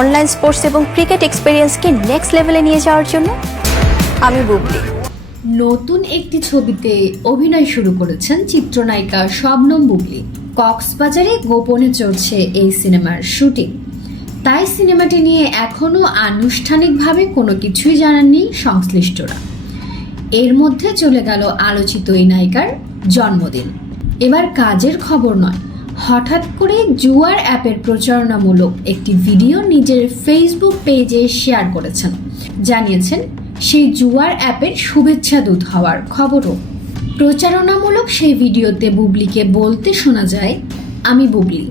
Online sports এবং cricket এক্সপেরিয়েন্সকে next লেভেলে নিয়ে যাওয়ার জন্য আমি বুবলি। নতুন একটি ছবিতে অভিনয় শুরু করেছেন চিত্রনায়িকা শবনম বুবলি। কক্সবাজারে গোপনে চলছে এই সিনেমার শুটিং, তাই সিনেমাটি নিয়ে এখনও আনুষ্ঠানিকভাবে কোনো কিছুই জানাননি সংশ্লিষ্টরা। এর মধ্যে চলে গেল আলোচিত এই নায়িকার জন্মদিন। এবার কাজের খবর নয়, হঠাৎ করে জুয়ার অ্যাপের প্রচারণামূলক একটি ভিডিও নিজের ফেসবুক পেজে শেয়ার করেছেন। জানিয়েছেন সেই জুয়ার অ্যাপের শুভেচ্ছা দূত হওয়ার খবরও। প্রচারণামূলক সেই ভিডিওতে বুবলিকে বলতে শোনা যায়, আমি বুবলি,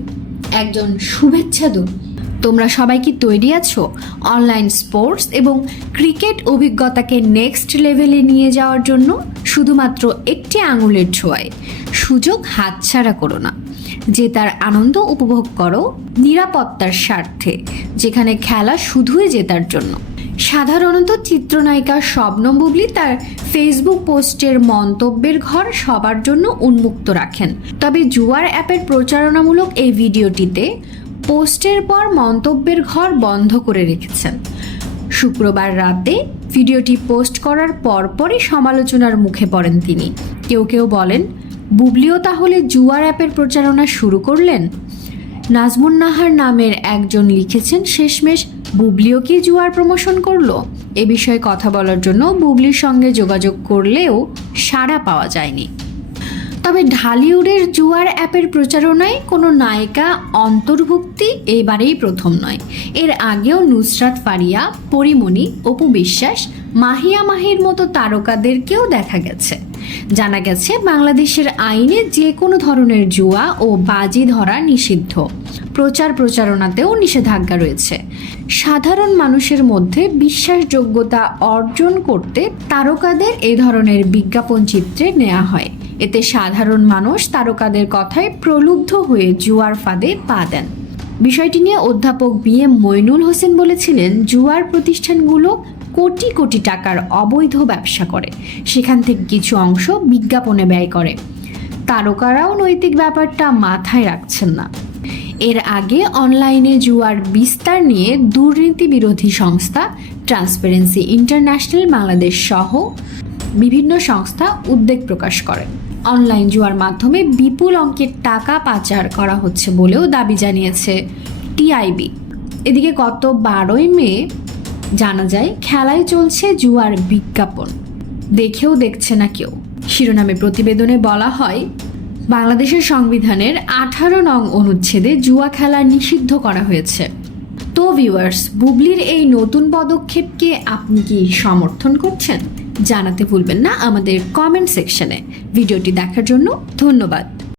একজন শুভেচ্ছা দূত। তোমরা সবাই কি তৈরি আছো অনলাইন স্পোর্টস এবং ক্রিকেট অভিজ্ঞতাকে নেক্সট লেভেলে নিয়ে যাওয়ার জন্য? শুধুমাত্র একটি আঙুলের ছোঁয়ায় সুযোগ হাতছাড়া করো না। জেতার আনন্দ উপভোগ করো নিরাপত্তার স্বার্থে, যেখানে খেলা শুধুই জেতার জন্য। সাধারণত চিত্রনায়িকা শবনম বুবলি তার ফেসবুক পোস্টের মন্তব্যের ঘর সবার জন্য উন্মুক্ত রাখেন, তবে জুয়ার অ্যাপের প্রচারণামূলক এই ভিডিওটিতে পোস্টের পর মন্তব্যের ঘর বন্ধ করে রেখেছেন। শুক্রবার রাতে ভিডিওটি পোস্ট করার পরপরই সমালোচনার মুখে পড়েন তিনি। কেউ কেউ বলেন, বুবলিও তাহলে জুয়ার অ্যাপের প্রচারণা শুরু করলেন? নাজমুন নাহার নামের একজন লিখেছেন, শেষমেশ বুবলিও কি জুয়ার প্রমোশন করলো? এ বিষয়ে কথা বলার জন্য বুবলির সঙ্গে যোগাযোগ করলেও সাড়া পাওয়া যায়নি। তবে ঢালিউডের জুয়ার অ্যাপের প্রচারণায় কোনো নায়িকা অন্তর্ভুক্তি এবারেই প্রথম নয়। এর আগেও নুসরাত ফারিয়া, পরিমণি, অপু বিশ্বাস, মাহিয়া মাহির মতো তারকাদেরকেও দেখা গেছে। জানা গেছে বাংলাদেশের আইনে যে কোনো ধরনের জুয়া ও বাজি ধরা নিষিদ্ধ। প্রচারণাতেও নিষেধাজ্ঞা রয়েছে। সাধারণ মানুষের মধ্যে বিশ্বাসযোগ্যতা অর্জন করতে তারকাদের এ ধরনের বিজ্ঞাপন চিত্রে নেওয়া হয়। এতে সাধারণ মানুষ তারকাদের কথায় প্রলুব্ধ হয়ে জুয়ার ফাঁদে পা দেন। বিষয়টি নিয়ে অধ্যাপক বি.এম. মইনুল হোসেন বলেছিলেন, জুয়ার প্রতিষ্ঠানগুলো কোটি কোটি টাকার অবৈধ ব্যবসা করে, সেখান থেকে কিছু অংশ বিজ্ঞাপনে ব্যয় করে। তারকারাও নৈতিক ব্যাপারটা মাথায় রাখছেন না। এর আগে অনলাইনে জুয়ার বিস্তার নিয়ে দুর্নীতি বিরোধী সংস্থা ট্রান্সপারেন্সি ইন্টারন্যাশনাল বাংলাদেশ সহ বিভিন্ন সংস্থা উদ্বেগ প্রকাশ করে। অনলাইন জুয়ার মাধ্যমে বিপুল অঙ্কের টাকা পাচার করা হচ্ছে বলেও দাবি জানিয়েছে টিআইবি। এদিকে গত 12ই মে জানা যায় খেলায় চলছে জুয়ার বিজ্ঞাপন, দেখেও দেখছে না কেউ শিরোনামে প্রতিবেদনে বলা হয়, বাংলাদেশের সংবিধানের 18 নং অনুচ্ছেদে জুয়া খেলা নিষিদ্ধ করা হয়েছে। তো ভিউয়ার্স, বুবলির এই নতুন পদক্ষেপকে আপনি কি সমর্থন করছেন? জানাতে ভুলবেন না আমাদের কমেন্ট সেকশনে। ভিডিওটি দেখার জন্য ধন্যবাদ।